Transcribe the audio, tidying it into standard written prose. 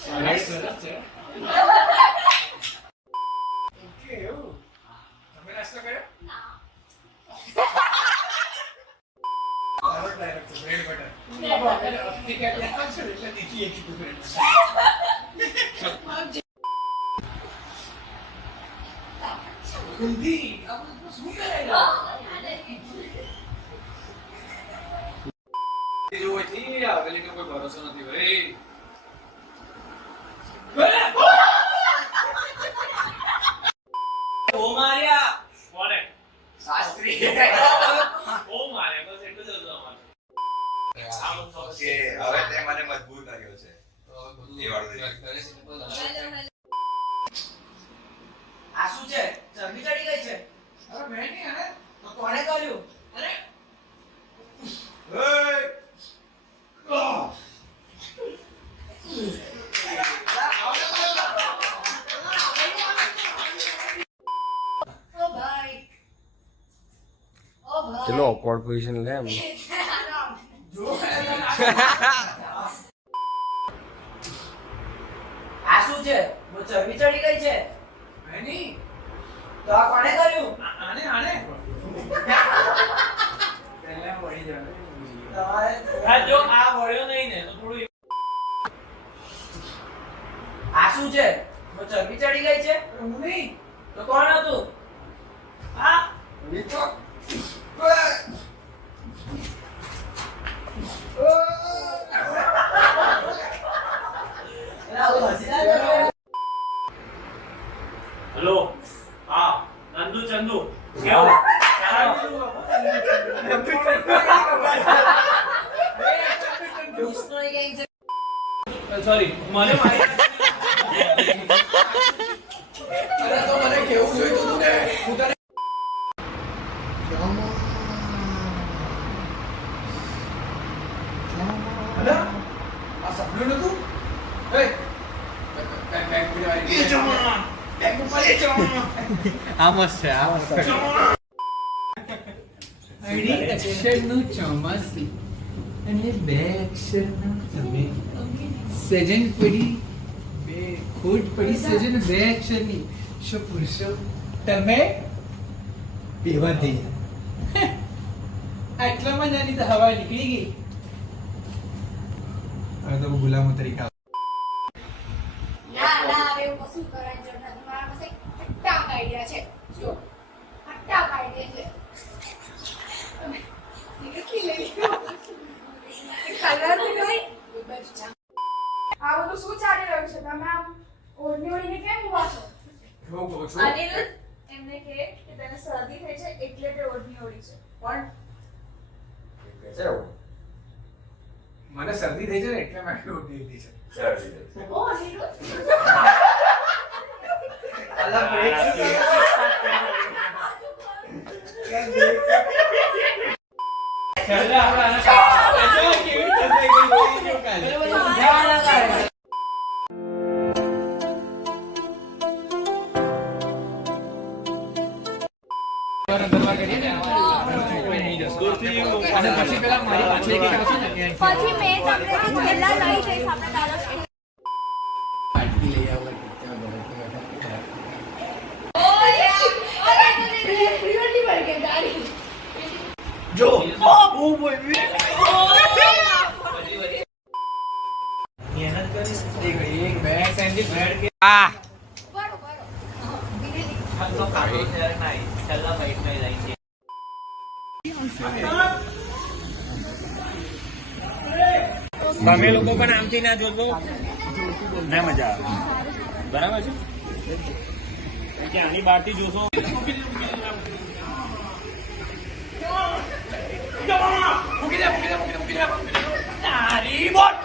સરસ છે. ઓકે એવું. તમે નાસ્તો કર્યો? ના. સારો ડાયરેક્ટ છે બ્રેડ બટર. ઠીક છે એટલે દીધી એક બ્રેડ બટર. જલ્દી આપણે શું કરાય? જો થી આગલી નો કોઈ ભરોસો નથી ભાઈ. ઓ માર્યા કોને? શાસ્ત્રી. ઓ માર્યા બસ એટલું જ હતું અમારે. કે હવે તે મને મજબૂર કર્યો છે. એ વાળું આ શું છે? ચરબી ચડી ગઈ છે. અરે મેં નહીં આને તો કોણે કર્યું? અરે ચલો ઓકવર્ડ પોઝિશન લે એમ. આ શું છે? બહુ ચરબી ચડી ગઈ છે. મેં નહીં. તો આ કોણે કર્યું? આને આને પહેલા વળી જવાનું. તમારે આ જો આ વળ્યો નહીં ને તો થોડું આ શું છે? બહુ ચરબી ચડી ગઈ છે. હું નહીં. તો કોણ હતું? આ વિકો. હેલો હા નંદુ ચંદુ કેવું દોસ્તોની ગેંગ છે. સોરી મને મારી અરે તો મને કેવું જોઈતું તું ને હું તને અરે આ સપનું નતું એ બેગ પીડવાની એ જમા બેગ ઉપર એ જમા આ મસ્ત છે, આ મસ્ત છે. અડી અક્ષરનું ચોમાસું અને બે અક્ષરનો તમે સજન પડી બે ખોટ પડી સજન બે અક્ષરની શું પુરુષો તમે બેવા થઈ આટલામાં નાની તો હવા નીકળી ગઈ. હવે તો ગુલામો તરીકે ના ના હવે એવું કશું કરવાની જરૂર નથી. મારા પાસે ફટાક આઈડિયા છે. જો ફટાક આઈડિયા છે. તમે સિરિયસલી લઈ લો. કલર નહીં આ બધું શું ચાલી રહ્યું છે? તમે આમ ઓઢણી ઓઢીને કેમ ઉભા છો? હું કહું છું અનિલ એમને કહે કે તને શરદી થઈ છે એટલે તે ઓઢણી ઓઢી છે. પણ મને શરદી થઈ છે ને એટલે મેં ઉઠી લીધી છે. ઓ અનિલ અલા બ્રેક છેલ્લે આપણે આને કેવી રીતે થઈ ગઈ કાલે અને પછી પેલા મારી પાછળ એક આવશે ને ત્યાં પછી મેં તમને જે છેલ્લા લઈ જઈશ આપણે તારા પાર્ટી લઈ આવવા પ્રિવર્ટી પર કે ગાડી જો મહેનત કરી એક બે સેન્ડી બ્રેડ કે આ બરોબર તો કાઢો ત્યારે નહીં છેલ્લા બાઈટમાં લઈ છે તમે લોકો પણ આમથી ના જોજો ના મજા આવે. બરાબર છે કે આની બહારથી જોશો મૂકી દે તારી બોટ